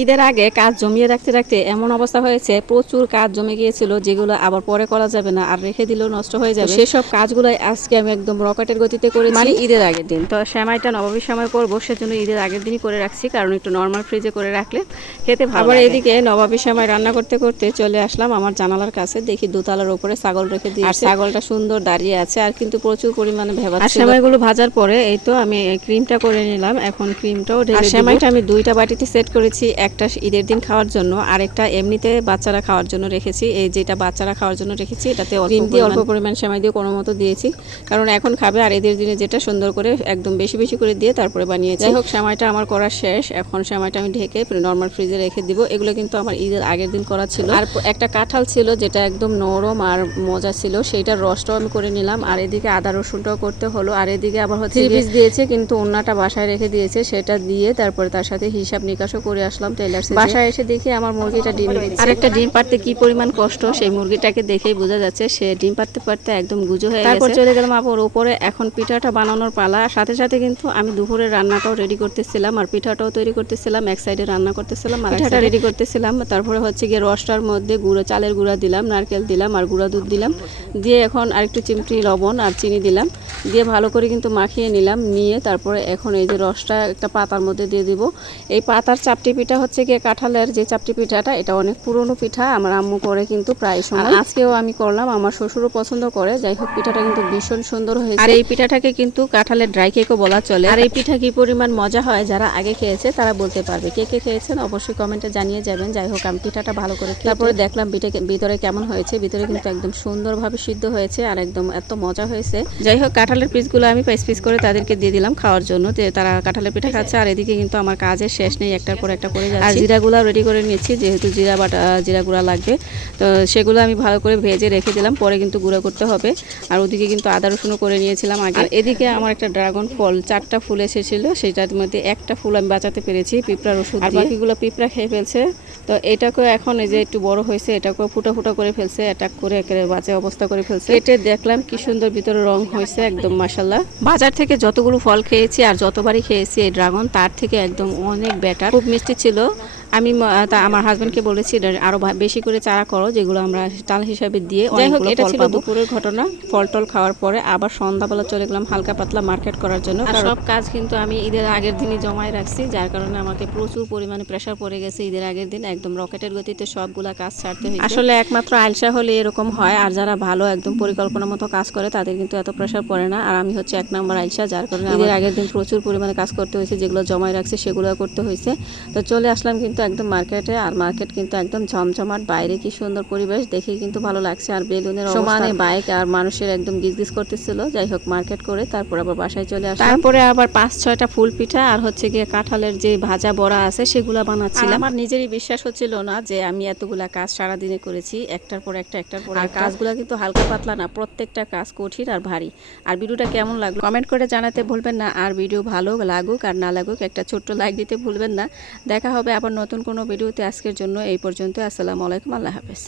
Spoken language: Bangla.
ঈদের আগে কাজ জমিয়ে রাখতে রাখতে এমন অবস্থা হয়েছে প্রচুর কাজ জমে গিয়েছিল যেগুলো আবার পরে করা যাবে না আর রেখে দিলেও নষ্ট হয়ে যাবে। সেসব কাজগুলো আজকে আমি একদম রকেটের গতিতে করে মানে ঈদের আগের দিন। তো সেমাইটা নবমীর সময় করব সেজন্য ঈদের আগের দিনই করে রাখছি কারণ একটু নর্মাল ফ্রিজে করে রাখলে খেতে ভালো আবার এদিকে নবাবী সময় রান্না করতে করতে চলে আসলাম আমার জানালার কাছে দেখি দোতলার উপরে ছাগল রেখে দিয়ে আর ছাগলটা সুন্দর দাঁড়িয়ে আছে আর কিন্তু প্রচুর পরিমাণে ভেবা আর সেমাইগুলো ভাজার পরে এই তো আমি ক্রিমটা করে নিলাম এখন ক্রিমটাও দিব। সেমাইটা আমি দুইটা বাটিতে সেট করেছি একটা ঈদের দিন খাওয়ার জন্য আর একটা এমনিতে বাচ্চারা খাওয়ার জন্য রেখেছি। এই যেটা বাচ্চারা খাওয়ার জন্য রেখেছি এটাতে ক্রিম দিয়ে অল্প পরিমাণ সেমাই দিয়ে কোনো মতো দিয়েছি। কারণ এখন খাবে আর ঈদের দিনে যেটা সুন্দর করে একদম বেশি বেশি করে দিয়ে তারপরে বানিয়েছি। যাই হোক সেমাইটা আমার করা শেষ। এখন সেমাইটা আমি ঢেকে নর্মাল ফ্রিজে রেখে দিব। এগুলো কিন্তু আমার ঈদের আগের দিন করা ছিল। আর একটা কাঁঠাল ছিল যেটা একদম নরম আর মজা ছিল সেইটার রসটাও আমি করে নিলাম। আর এদিকে আদা রসুনটাও করতে হলো। আর এদিকে আবার হচ্ছে পিস দিয়েছে কিন্তু অন্যটা বাসায় রেখে দিয়েছে সেটা দিয়ে তারপরে তার সাথে হিসাব নিকাশও করে আসলাম। টেলার বাসায় এসে দেখি আমার মুরগিটা ডিম দিচ্ছে। আর একটা ডিম পারতে কি পরিমাণ কষ্ট সেই মুরগিটাকে দেখেই বোঝা যাচ্ছে সে ডিম পারতে পারতে একদম গুজো হয়ে তারপর চলে গেলাম আবার উপরে এখন পিঠাটা বানানোর পালা। সাথে সাথে কিন্তু আমি দুপুরে রান্নাটাও রেডি করতেছিলাম আর পিঠাটাও তৈরি করতেছিলাম এক সাইডে রান্না করতেছিলাম আর পিঠাটা রেডি করতেছিলাম। তারপরে হচ্ছে গিয়ে রসটার মধ্যে গুঁড়ো চালের গুঁড়া দিলাম নারকেল দিলাম আর গুঁড়া দুধ দিলাম। দিয়ে এখন আরেকটু চিমটি লবণ আর চিনি দিলাম। দিয়ে ভালো করে কিন্তু মাখিয়ে নিলাম নিয়ে তারপরে এখন এই যে রসটা একটা পাতার মধ্যে দিয়ে দিব। এই পাতার চাপটি পিঠা হচ্ছে গিয়ে কাঁঠালের যে চাপটি পিঠাটা এটা অনেক পুরনো পিঠা। আমার আম্মু করে কিন্তু প্রায় সময়। আজকেও আমি করলাম আমার শ্বশুরও পছন্দ করে। যাই হোক পিঠাটা কিন্তু ভীষণ সুন্দর হয়েছে। আর এই পিঠাটাকে কিন্তু কাঁঠালের ড্রাই কেকও বলা চলে। আর এই পিঠা কি পরিমাণ মজা হয় যারা আগে খেয়েছে তারা বলতে পারবে। কে কে খেয়েছেন অবশ্যই কমেন্টে জানিয়ে যাবেন। যাই হোক আমি পিঠাটা ভালো করে তারপরে দেখলাম পিঠে ভিতরে কেমন হয়েছে। ভিতরে কিন্তু একদম সুন্দরভাবে সিদ্ধ হয়েছে আর একদম এত মজা হয়েছে। যাই হোক কাঁঠালের পিসগুলো আমি পিস পিস করে তাদেরকে দিয়ে দিলাম খাওয়ার জন্য। যে তারা কাঁঠালের পিঠা খাচ্ছে। আর এদিকে কিন্তু আমার কাজের শেষ নেই একটার পর একটা করে আর জিরাগুলো রেডি করে নিয়েছি যেহেতু জিরা বাটা জিরা গুঁড়া লাগবে। তো সেগুলো আমি ভালো করে ভেজে রেখে দিলাম পরে কিন্তু গুঁড়ো করতে হবে। আর ওদিকে কিন্তু আদা রসুনও করে নিয়েছিলাম আগে। এদিকে আমার একটা ড্রাগন ফল চারটা ফুল এসেছিল সেটার মধ্যে একটা ফুল আমি বাঁচাতে পেরেছি পিঁপড়ার ওষুধ আর বাকিগুলো পিঁপড়া খেয়ে ফেলছে। তো এটাকেও এখন এই যে একটু বড় হয়েছে এটাকে ফুটা ফুটা করে ফেলছে অ্যাটাক করে একেবারে বাজে অবস্থা করে ফেলছে। এটা দেখলাম কি সুন্দর ভিতরে রং হয়েছে একদম মাসাল্লাহ বাজার থেকে যতগুলো ফল খেয়েছি আর যতবারই খেয়েছি এই ড্রাগন তার থেকে একদম অনেক বেটার খুব মিষ্টি ছিল। আমি তা আমার হাজবেন্ডকে বলেছি এটা আরও বেশি করে চারা করো যেগুলো আমরা টাল হিসাবে দিয়ে যাই হোক এটা ছিল দুপুরের ঘটনা। ফল টল খাওয়ার পরে আবার সন্ধ্যাবেলা চলে গেলাম হালকা পাতলা মার্কেট করার জন্য। আর সব কাজ কিন্তু আমি ঈদের আগের দিনই জমায় রাখছি যার কারণে আমাকে প্রচুর পরিমাণে প্রেশার পড়ে গেছে ঈদের আগের দিন। একদম রকেটের গতিতে সবগুলা কাজ ছাড়তে হয়েছে। আসলে একমাত্র আলসা হলে এরকম হয় আর যারা ভালো একদম পরিকল্পনা মতো কাজ করে তাদের কিন্তু এত প্রেশার পড়ে না। আর আমি হচ্ছে এক নম্বর আলসা যার কারণে ঈদের আগের দিন প্রচুর পরিমাণে কাজ করতে হয়েছে যেগুলো জমায় রাখছে সেগুলো করতে হয়েছে। তো চলে আসলাম কিন্তু একদম মার্কেটে আর মার্কেট কিন্তু একদম ঝমঝমাট। বাইরে কি সুন্দর পরিবেশ দেখে কিন্তু ভালো লাগছে। আর বেলুনের সমানে বাইক আর মানুষের একদম গিজগিজ করতেছিল। যাই হোক মার্কেট করে তারপর আবার বাসায় চলে আসলাম। তারপরে আবার পাঁচ ছয়টা ফুল পিঠা আর হচ্ছে গিয়ে কাঁঠালের যে ভাজা বড়া আছে সেগুলো বানাচ্ছিলাম। আমার নিজেরই বিশ্বাস হচ্ছিল না যে আমি এতগুলা কাজ সারা দিনে করেছি। একটার পর একটা একটার পর আর কাজগুলো কিন্তু হালকা পাতলা না প্রত্যেকটা কাজ কঠিন আর ভারী। আর ভিডিওটা কেমন লাগল কমেন্ট করে জানাতে ভুলবেন না। আর ভিডিও ভালো লাগুক আর না লাগুক একটা ছোট্ট লাইক দিতে ভুলবেন না। দেখা হবে আবার নতুন কোনো ভিডিওতে আজকের জন্য এই পর্যন্ত। আসসালামু আলাইকুম আল্লাহ হাফেজ।